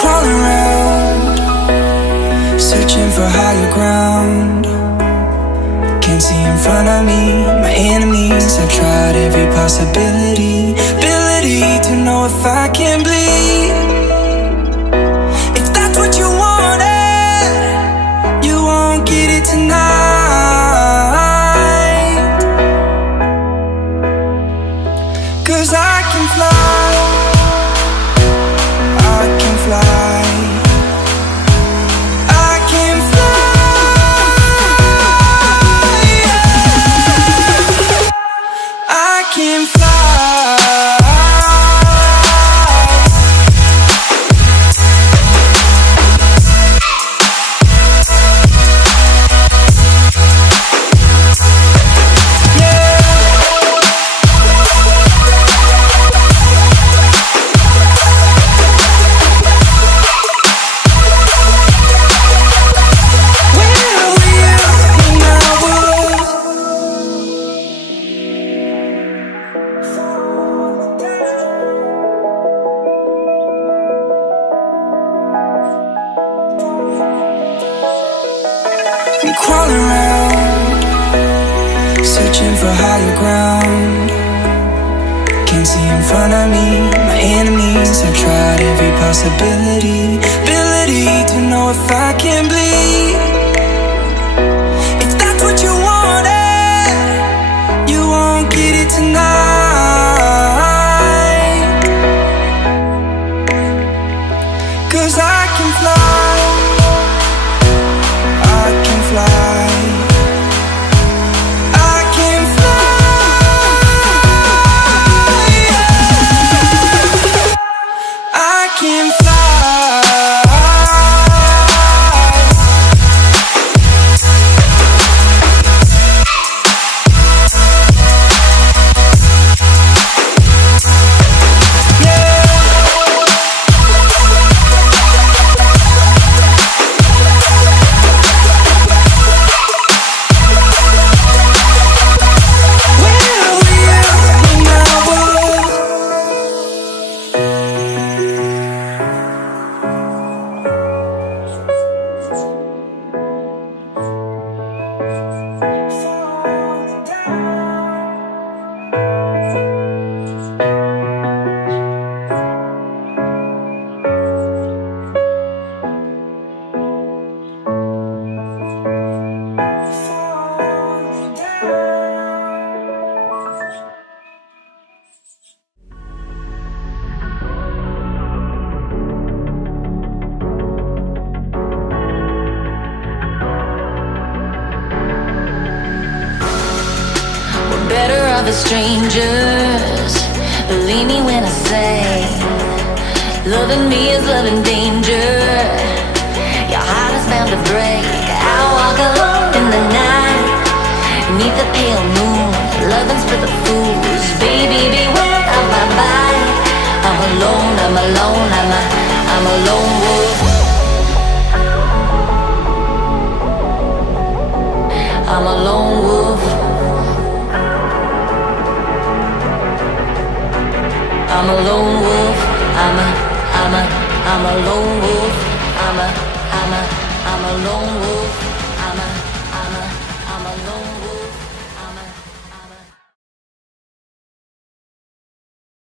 Crawling around, searching for higher ground. Can't see in front of me, my enemies. I've tried every possibility, ability to know if I can bleed. If that's what you wanted, you won't get it tonight. 'Cause I can fly, I can fly, I can fly, I can fly. I'm crawling around, searching for higher ground. Can't see in front of me, my enemies. I've tried every possibility, ability to know if I can bleed. If that's what you wanted, you won't get it tonight. 'Cause I can fly, I can fly, I can fly, I can fly. Better off as strangers. Believe me when I say, loving me is loving danger. Your heart is bound to break. I walk alone in the night, beneath the pale moon. Loving's for the fools. Baby, beware of my bite. I'm alone, I'm alone, I'm a lone wolf. I'm a lone wolf. I'm a lone wolf. I'm a lone wolf. I'm a lone wolf. I'm a lone wolf.